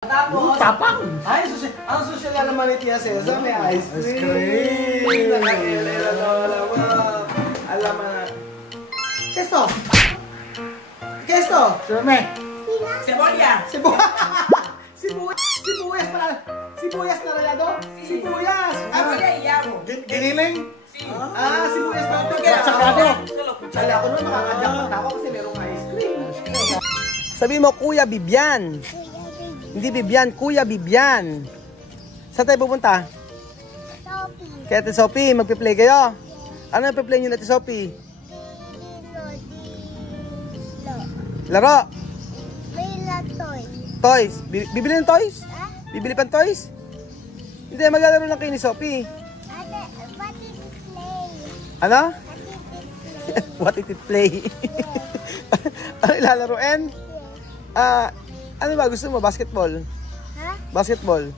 Tapos, Tapang! ay, ang social na naman ni Tia Cesa, may ice cream. Nakakilala lola mo. Alam mo na. Kesto! Kesto! Sume! Cebolla. Sibuyas pala. Sibuyas na rayado? Sibuyas! Cebolla y ajo. Giniling? Sibuyas na ito. Sakado! Kala ko naman makakadyak ako kasi merong ice cream. Sabi mo, Kuya Bibian. Hindi Bibian, Kuya Bibian. Saan tayo pupunta? Sophie. Kaya Ate Sophie, magpi-play kayo. Ano yung play nyo na Ate Sophie? Laro. Toys. Bibili ng toys? Bibili pang toys? Hindi, maglalaro lang kayo ni Sophie. What is it play? Ano? What is it play? Ano ilalaroin? Ano ba gusto mo? Basketball? Ha? Basketball.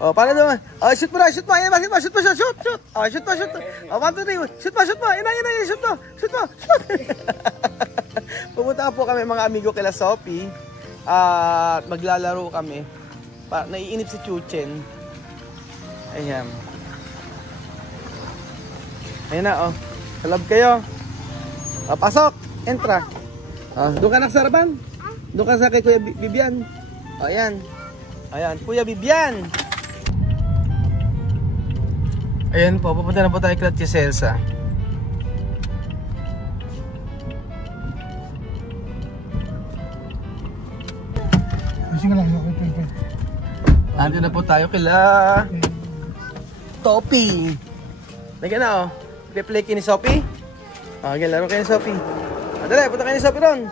Oh, paano naman? Oh, shoot mo na, shoot mo. Ayan, basketball. Shoot mo, shoot. Oh, shoot mo, shoot. Oh, 1, 2, 3. Shoot mo. Ina, shoot mo. Shoot. Pumunta po kami mga amigo kila Sophie. At maglalaro kami. Naiinip si Chuchen. Ayan. Ayan na, oh. Kalab kayo. Pasok. Entra. Doon ka nagsarapan. Doon ka sa kay Kuya Bibian. Ayan. Ayan, Kuya Bibian. Ayan po, pupunta na po tayo kay Tia Celsa. Sige lang, okay. Ando na po tayo kila Topi. Nagyan na, oh. Play kayo ni Sophie. Okay, laro kayo ni Sophie. Dali, punta kayo ni Sophie ron.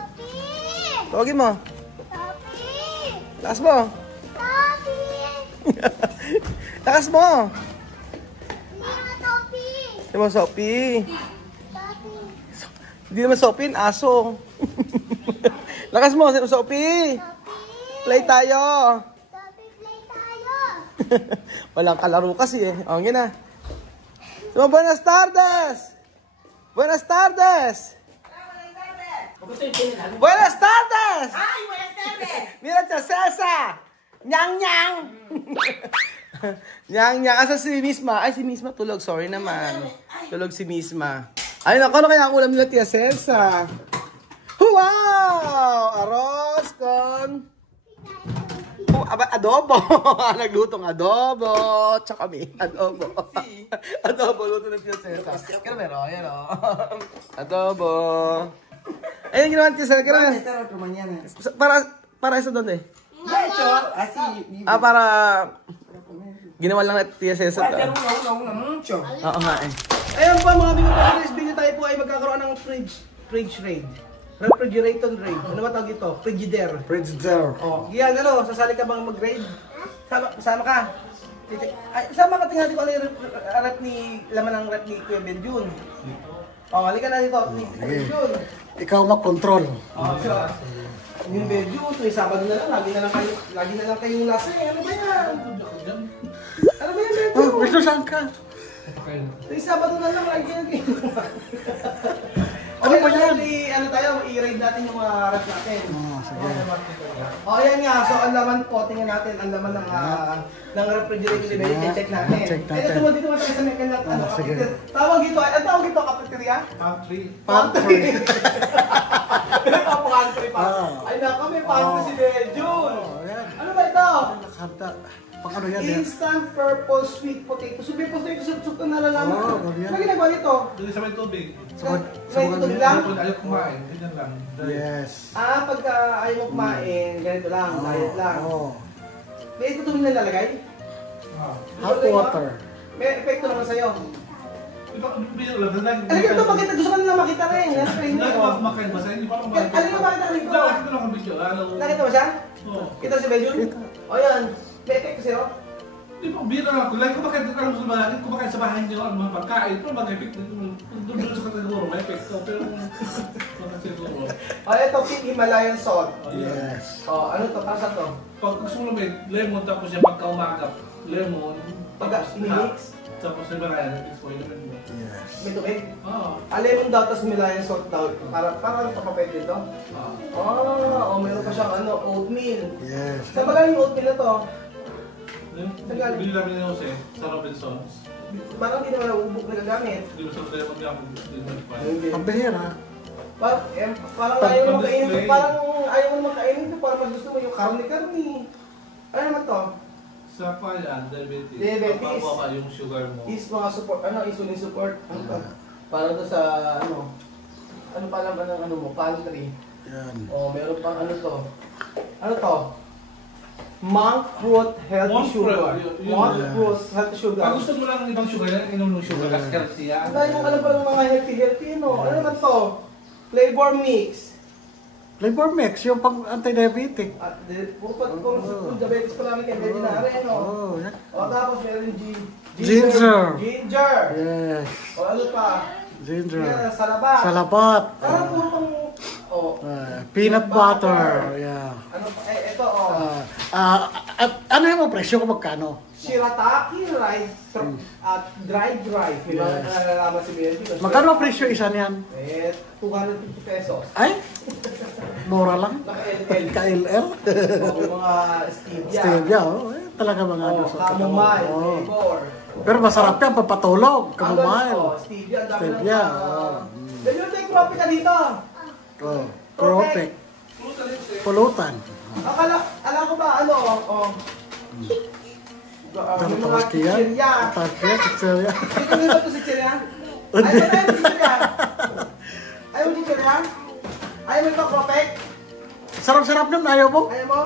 Tawagin mo. Sophie! Lakas mo. Sophie! Lakas mo. Hindi mo Sophie! Hindi mo Sophie. Sophie! Hindi naman Sophie, aso. Lakas mo, Sophie. Play tayo. Sophie, play tayo! Walang kalaro kasi eh. Okay na. So, buenas tardes. Buenas tardes. Buenas tardes. Ay, buenas tardes. Mira, Tia Celsa. Nyang. Nyang. Asa si Misma? Ay, si Misma tulog. Sorry naman. Tulog si Misma. Ay, naku, ano kaya ang ulam nila, Tia Celsa? Wow! Arroz con... adobo. Naglutong adobo. Tsaka may adobo. Adobo, luto ng Tia Celsa. Kaya meron, yan o. Adobo. Ayun, ginawa ni Tia Celsa. Para isa doon eh. De hecho, así. Para... Ginawa lang na Tia Celsa to. Hacer uno mucho. Oo nga eh. Ayun po mga amigo, para this video tayo po ay magkakaroon ng fridge raid. Refrigerator raid. Ano ba tawag ito? Frigidaire. Frigidaire. Oh, yan ano, sasali ka bang mag-raid? Sama ka. Ay, sama ka, tingnan ko ano yung rep ni, laman ng rep ni Kuya Benjun. Oh, halika na dito, ni Benjun. Ikaw mag-control. Oh, so, yung Benjun, tuwing Sabado na lang, lagi na lang kayong lasing. Ano ba yan? Ano ba yan, Benjun? Gusto saan ka? Tuwing Sabado na lang, lagi na kayo. Ano ba yan? Ano tayo, i-raid natin yung mga rep natin. Sige. Oh, yan nga. So, ang laman po, tingnan natin, ang laman ng refrigerator ni Benny. Check natin. Check natin. Dito mo tayo sa may kanyang sige. Tawag ito, ang tawag ito, cafeteria? Pantry. Pantry pa. Ay, naka, may pantry si Benjun. Ano ba ito? Nakanta. Pang ano yan? Instant purple sweet potato. So, may potato soup na nalalaman. Oh, Ano ginagawa nito? Doon sa may tubig. May tutog lang? Kung ayaw kumain, ganyan lang. Yes. Pagka ayaw mo kumain, ganito lang, diet lang. Oo. May tutog na nilalagay? Hot water. May epekto naman sa'yo. Bigyan lang. Ano ganito, makita? Gusto ko na makita rin. Nasa screen Lagi mo. ba kumakain ba sa inyo? Parang Ano yung makita rin ko? Nakakita lang ang video. Nakita mo siya? Oo. Kita si Benjun? O yan. May epekto sa'yo? Di ba, bira lang ako. Lagi kumakain ka lang sa bahay. Kumakain sa bahay niyo ang mga pagkain. Pero mag-epic. Doon sa kategoro, may epekto. Pero siguro. O ito, pink Himalayan salt. Yes. O ano to? Para sa to? Pag gusto mo namin, lemon tapos yung pagka-umaga, lemon, Pagka minix, Tapos may marami, it's for you. Yes. may tubig. Oo. Lemon daw, tapos may salt daw. Para papapwede ito. Oh, meron pa siyang oatmeal. Yes. Saan ba galing yung oatmeal na to? Bili namin ni Jose sa Robinsons. Parang hindi naman naubok na gagamit. Hindi mo sa tayo maggamit. Hindi. Pambihira. Parang ayaw mo makainin. Parang ayaw mo makainin. Parang mas gusto mo yung karne-karne. Ano naman to? Sa kaya, diabetes. Diabetes. Mapapaba yung sugar mo. Is mga support, insulin support. Ano to? Parang to sa, ano pa lang mo, pantry. Yan. Oh, meron pang ano to. Ano to? Monk fruit healthy Monk sugar. fruit, yun. Monk Yes. fruit healthy sugar. Pag gusto mo lang ng ibang sugar, yan inom ng sugar kasi healthy yan. Ang dahil yung pa ng mga healthy, no? Ano naman to? Flavor mix. Flavor mix, yung pang anti-diabetic. Puro diabetes pa lang kaya pwede na rin, no? Oh, yan. O tapos meron Ginger. Ginger. Yes. O ano pa? Ginger. Yan, salabat. Salabat. Parang puro pang, Peanut butter. Yeah. ano pa, ito, Ano yung presyo kung magkano? shirataki dried rice. May mga Yes. nalalaman si BNP. Magkano ang presyo isa niyan? 250 pesos. Ay? Mura lang. Naka-LL. KLL. May mga stevia. Stevia, oh. Talaga mga ano sa Chamomile, oh. flavor. Pero masarap yan, papatulog. Chamomile. Stevia, ang dami Stevia, ng oh. Ganyan na yung profit na dito. Oh. Cropec. Pulutan. Alam ko ba, Ano may pa mga mas kaya? chichirya. Tapos chichirya. Dito nila ito si chichirya? Ayaw mo chichirya? Ayaw mo chichirya? Ayaw mo ito, Cropec? Sarap-sarap nun, ayaw mo? Ayaw mo?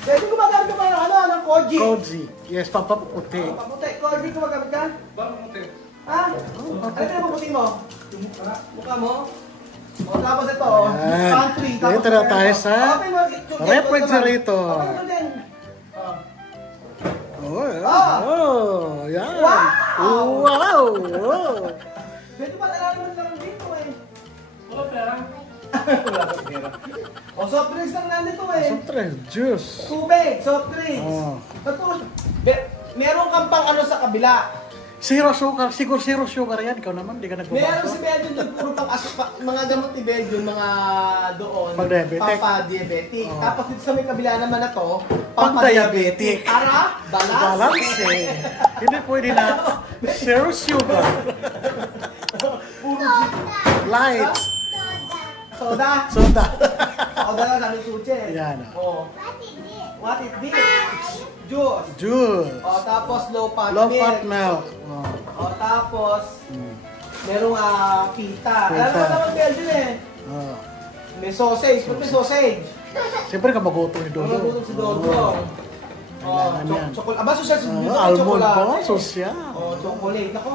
Pwede gumagamit ka ba ng koji? Koji. Yes, papaputi. Paputi, koji gumagamit ka? Bakit mo tayo? Ha? Ano yung paputi mo? Yung mukha. Mukha mo? O tapos ito, Yan. pantry. Tapos Dito na tayo sa Open mo, chuchek, refrigerator. Open mo din. Oh, yeah. Ah! Oh, yan. Wow! Wow! Oh. Pwede ba nalaman lang dito eh? Wala pera. Wala sa pera. O soft drinks lang nandito eh. Siyempre, juice. Tubig, soft drinks. Oh. Tapos, meron kang pang sa kabila. Zero sugar. Siguro zero sugar yan. Ikaw naman, di ka Meron nagbabago. si Belgium doon, puro pang mga gamot ni Belgium, mga doon. Pang-diabetic. Pampa-diabetic. Oh. Tapos dito sa may kabila naman na to, Pang-diabetic. Para, Balance eh. Hindi pwede na zero sugar. Puro Light. soda. Soda. Soda lang namin suche. Yan. Oh. What is it? What is this? Juice. Juice. O tapos low fat Low milk. fat milk. Oh. O tapos, merong pita. Pita. Alam mo naman Belgium eh. Oh. May sausage. Ba't may sausage? Siyempre ka magutom ni Dodo. Magutom si Dodong. Kailangan yan. Chocolate. Aba, social Almond ba? Sosya. O, chocolate. Ako.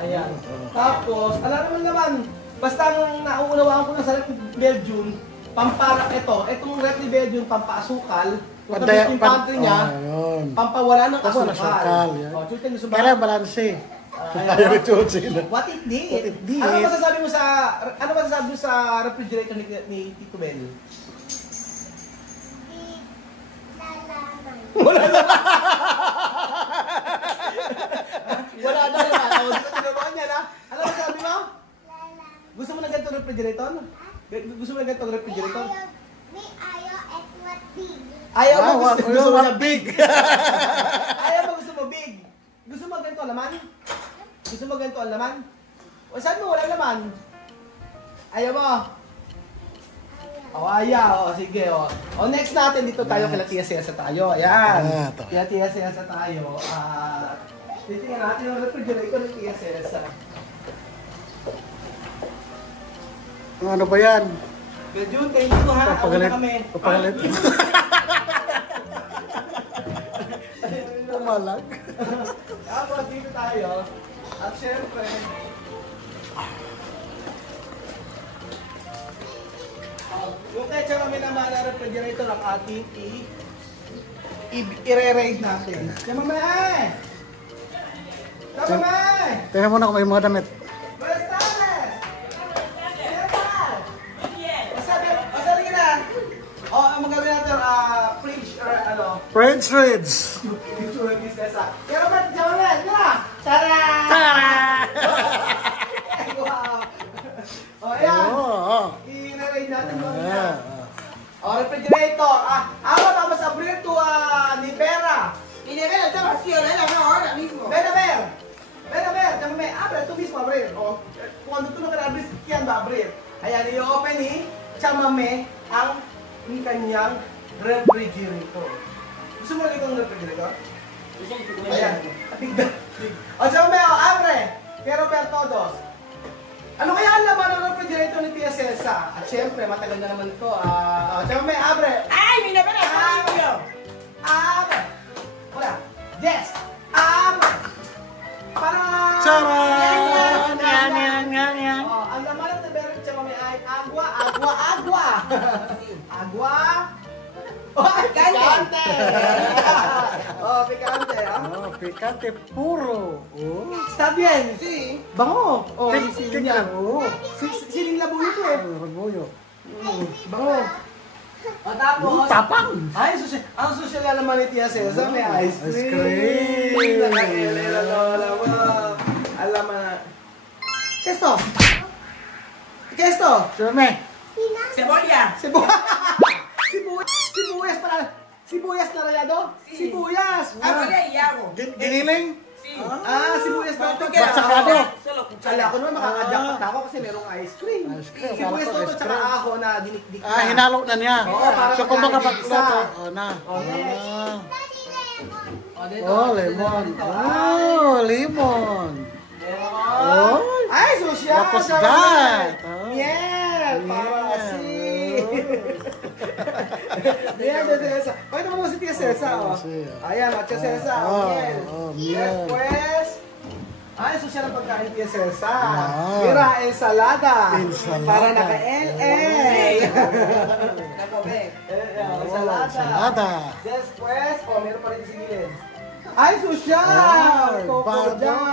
Ayan. Tapos, alam naman, basta ang nauunawaan ko na sa Rep Belgium, pampara itong Rep Belgium, pampaasukal. Kung tapos yung pantry niya, yun. pampawala ng Tapos wala asukal. asukal, yan. O, chutin gusto ba? Kailangan balanse. Ayan. Ayaw ni Chuchi na. What it did? What it did? Ano masasabi mo sa refrigerator ni Tito Bel? Lalaman. Wala daw yan. O, di ko tinuruan yan, ha? Ano masasabi mo? Lalaman. Gusto mo na ganito refrigerator? Gusto mo na ganito refrigerator? Ayaw at what big. Ayaw mo, Ah, gusto mo na big. Ayaw mo, gusto mo big. Gusto mo ganito ang laman? Gusto mo ganito ang laman? O saan mo wala laman? Ayaw mo? O ayaw, o sige o. O next natin dito tayo kila Tia Cesa tayo. Ayan. Ito. Kaya Tia Cesa tayo. Titingnan natin yung refrigerator ni Tia Cesa. Ano ba yan? Jun, thank you ha. Ako Papagalit. na kami. Papagalit. Pumalag. Tapos dito tayo. At syempre, yung ketchup kami naman na refrigerator ang ating i-re-raid natin. Kaya mamaya! Kaya mamaya! Tingnan mo na kung may mga damit. Buenas tardes! Masabi ka na! O, ang magagawin natin, fridge or ano, French Ridge. insurance business ah. Kaya naman, kaya mamaya, Tara! Tara! Wow! O, ayan. Oo. I-ready natin mo. Ah. O, refrigerator. Ahora vamos a abrir tu nevera. Mi nevera está vacía, la abro ahora mismo. Ven a ver. Ven a ver. Llámame. Abre, tú mismo abrir. O, cuando tú no quieras abrir, ¿quién va a abrir? Ayan, i-open ni Chamame ang kanyang refrigerator. Gusto mo itong refrigerator? Ayan. O, Chamame, abre. Quiero ver todos. Ano kaya ang laman ng refrigerator ni Tia Celsa? At syempre, matagal na naman ito. Chamame, abre. ¡Ay, mi nevera está limpio! Abre. Hola. Yes. Abre. Para. Charan! Yan. Ang laman ng nevera ni Chamame ay agua. Agua. Oh, picante. Oh, picante. Oh, picante puro. Oh. Está bien. Sí. Bango. Oh, siling niya. Oh. Siling labuyo ito eh. Rebuyo. Bango. O tapos, Tapang! ay, ang social na naman ni Tia Celsa, may ice Ice cream. cream. Nakakilala lola mo. Alam mo na. ¿Qué esto? ¿Qué esto? Siyempre. ¡Cebolla! Sibuyas na rayado? Sí. Sibuyas! Cebolla y ajo. Giniling? Sí. Sibuyas na ito. Batsakado. Solo Kala cuchara. ko naman makakajakot ako kasi merong ice cream. Ice cream. Sibuyas Akala ko to ice tsaka cream. ako na dinikdik na. Hinalo na niya. Oo, para So, kung baka pagkain pagluto. isa. Oh, na. Okay. Ah. Dito, Oh, dito, lemon. dito. Oh, lemon. Lemon. Ay, social! Tapos Sarap that. naman. Oh. Miel! Para si... Miel de Celsa. Pakita mo naman si Tia Celsa, oh. Ayan, Tia Celsa, miel. Miel. Después... Ay, social ang pagkain ni Tia Celsa. Wow. Mira, ensalada. Ensalada. Para naka-LA. Nagobé. Ensalada. Después, meron pa rin si gilid. Ay, social! Coco jam.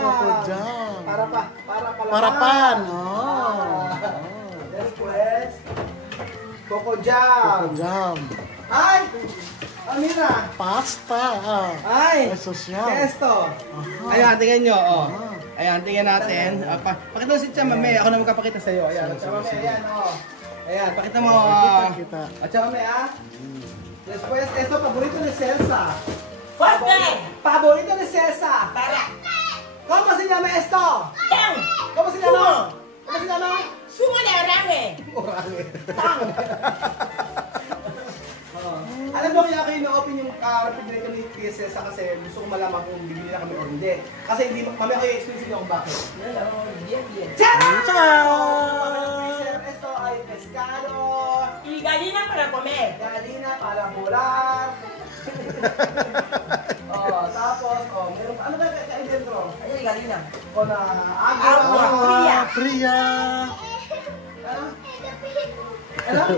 Para palaman. Para pan. Oh. Después, Coco jam. Jam. Ay! Mira. Pasta. Ay! Ay, social. ¿Qué es esto? Ayan, tingnan nyo. Oh. Ayan, tingnan natin. Pakita mo si Chamame. Ako na magkapakita sa'yo. Ayan, Chamame. Ayan, oh. Ayan, pakita mo. Kita. Chamame, Después, esto, paborito ni Celsa. ¡Fuerte! Paborito ni Celsa. ¡Para! ¿Cómo se llama esto? ¡Tan! ¿Cómo se llama? ¿Cómo se llama? ¡Sumo de oraje! Orale. Tang! Alam mo kaya kayo na-open yung refrigerator ni Tia Celsa kasi gusto ko malaman kung bibili na kami or hindi. Kasi hindi, mamaya kayo explain sa inyo kung bakit. Bien, bien. Freezer, esto ay pescado, Y gallina para comer. galina para volar. Tapos, meron pa. Ano kaya dentro? Ahí hay gallina. Con agua. Agua fría. Fría. Ano? Ano?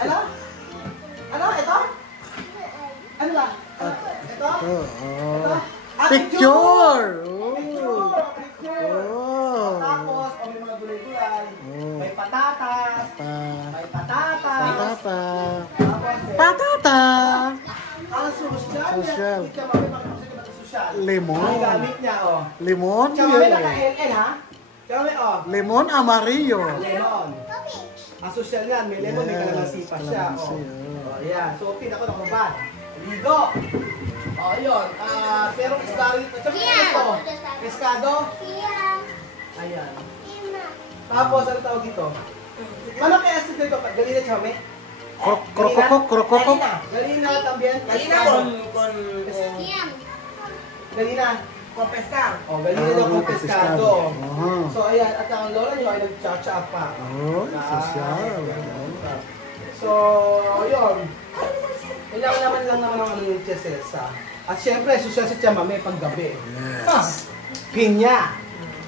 Ano? Ano? Ito? Ano ba? Ito? Ito? Picture. Picture! Oh. Tapos, may mga gulay-gulay. Oh. May patatas. May patatas. Patata. Tapos, Patata. ang social. Social. Hindi ka makikita ng social. Lemon. Ang gamit niya, Lemon. Chamame Yeah. naka-LL, ha? Chamame, Lemon amarillo. lemon. Ang social yan, may lemon, may Yes, kalamansi pa siya. kalamansi, Yan. So, pinako ng kuban. Ligo. Yun. Pero isda rin. Chamame, ito. Pescado. Ayan. Tapos, ano tawag dito? Ano kaya sa dito? Galina, Chamame? Krokokok. Galina también. Gallina con Galina. pescado. Galina daw kung pescado. Aha. So, ayan. At ang lola niyo ay nag-cha-cha pa. Oh, social. So, yun. Kailangan lang naman ang ano yung Tia Celsa. At syempre, social si Chamame paggabi. Yes. Pinya.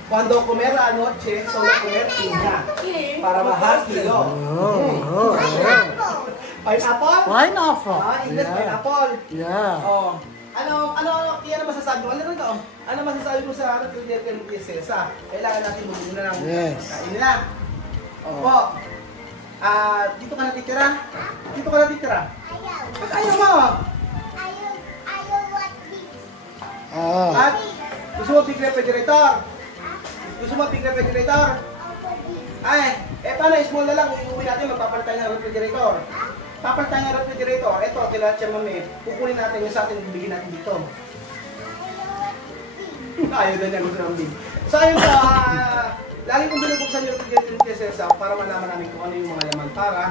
Cuando comer a noche, solo comer piña. Para bajar kilo. Oh. Pineapple? Pineapple. English pineapple. Yeah. Kaya na masasabi mo? Ano masasabi mo sa refrigerator ni Tia Celsa? Kailangan natin muna ng Yes. kain nila. Opo. Dito ka natitira? Dito ka natitira? Ba't ayaw mo? At gusto mo big refrigerator? Gusto mo big refrigerator? Opo, big. Ay, paano, small na lang, uuwi natin, magpapalit tayo ng refrigerator. Papalit tayo ng refrigerator, ito, kila siya mami, kukunin natin yung sa atin, bibigyan natin dito. Ayaw na niya, gusto ng big. So ayun pa, lagi kong binubuksan yung refrigerator ni Cesar para malaman namin kung ano yung mga laman para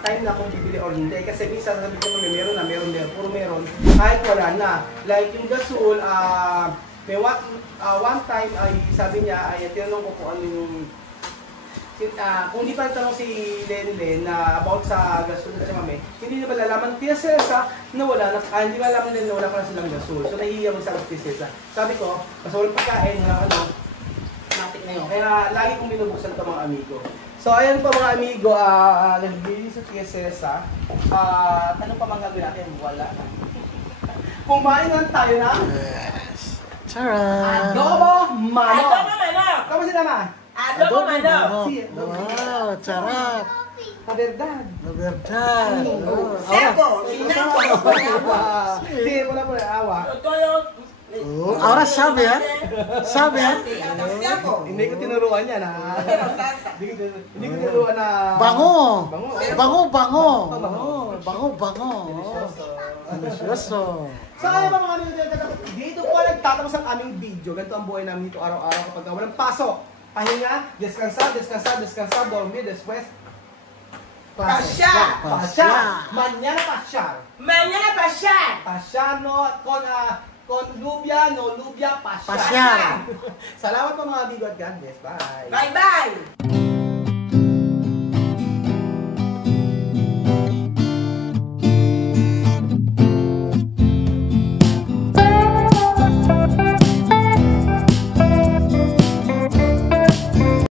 time na kung bibili or hindi. Kasi minsan sabi ko mami, meron na, puro meron, kahit wala na. Like yung gasol, may one time ay sabi niya, ay tinanong ko kung ano yung kung di pa tanong si Lenlen na about sa gasol at mami, hindi niya malalaman kaya Cesar na wala na, hindi malalaman din na wala pa na silang gasol. So nahihiya mo sa Cesar. Sabi ko, mas walang pagkain na matik na yun. Kaya lagi kong binubuksan ito mga amigo. So ayan pa mga amigo, nagbili sa Tia Cesar. Ano pa mga gagawin natin? Wala na. Kumain lang tayo na Charan! adobo manok. Adobo manok. Kamu si Nama? Adobo manok. Si adobo. Wow, charap! La verdad. La verdad! Seko. Sinako. Sige, wala po na awa. Toyo. Oh, ahora sabe, ¿eh? Sabe, ¿eh? Seko. Hindi ko tinuruan yan ha. Hindi ko tinuruan na... Bango! Bango. Bango, bango! Bango. Bango, bango! Delicioso! So kaya ba mga amigo, dito po nagtatapos ang aming video. Ganito ang buhay namin dito araw-araw kapag walang pasok. Pahinga, descansa, dormir, después... Pasyar. Pasyar. Mañana pasyar. Mañana pasyar. Pasyar no, con lubia, no lubia, pasyar. Pasyar. Salamat po mga amigo at God bless. Bye. Bye-bye.